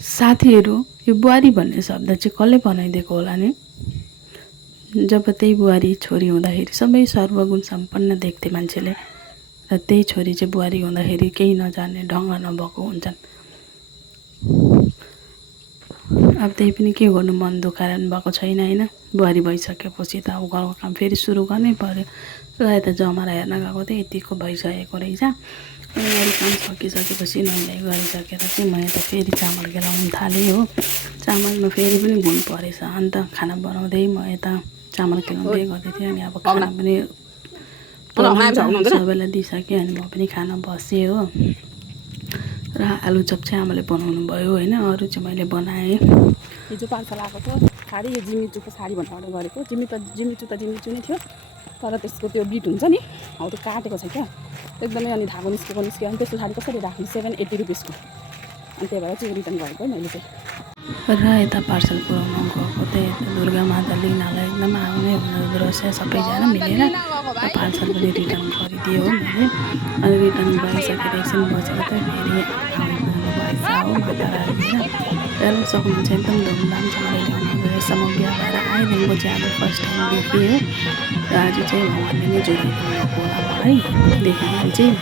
साथीहरू, यो बुहारी भन्ने शब्द चाहिँ कसले बनाइदिएको होला नि? जब त्यही बुहारी छोरी हुँदाखेरि सबै सर्वगुण सम्पन्न देख्थे मान्छेले, र त्यही छोरी चाहिँ बुहारी हुँदाखेरि केही नजान्ने ढङ्ग नभएको हुन्छन्। अब त्यही पनि के गर्नु, मन दुखाएर भएको छैन होइन। बुहारी भइसकेपछि त अब घरको काम फेरि सुरु गर्नै पर्यो। र यता जमरा हेर्न गएको थिएँ, यतिको भइसकेको रहेछ। अरू काम सकिसकेपछि नुहाइ गरिसकेर चाहिँ म यता फेरि चामल केलाउनु थालेँ हो। चामलमा फेरि पनि घुन परेछ। अन्त खाना बनाउँदै म यता चामल केलाउँदै गर्दै थिएँ। अनि अब खाना पनि सबैलाई दिइसकेँ। अनि म पनि खाना बसेँ हो। र आलुचप चाहिँ आमाले बनाउनु भयो होइन, अरू चाहिँ मैले बनाएँ। हिजो पार्सल आएको थियो साडी, यो जिम्मीचुको साडी भनेर अर्डर गरेको। जिम्मीचु नै थियो, तर त्यसको त्यो बिट हुन्छ नि, हौ त्यो काटेको छ क्या एकदमै। अनि धागो निस्क्यो। अनि त्यस्तो साडी कसरी राख्ने, 780 रुपिसको। अनि त्यही भएर चाहिँ रिटर्न गरेको मैले चाहिँ। र यता पार्सल पुऱ्याउनु गएको थिएँ। यता दुर्गा माता लिनलाई एकदम आउने हुनुहुँदो रहेछ, सबैजना मिलेर पार्सल पनि रिटर्न गरिदियो हो मैले। अनि रिटर्न गरिसकेर एकछिन बसेको त फेरि आउनु भएछ हो माता रानीले। हेर्नु सक्नुहुन्छ एकदम धुमधामसँगले ल्याउनु हुँदो रहेछ। म बिहा भएर आएदेखिको चाहिँ अब फर्स्ट टाइम देखेँ हो। र आज चाहिँ भगवान्ले नै जोडिदिनु भएको होला मलाई देख्न चाहिँ।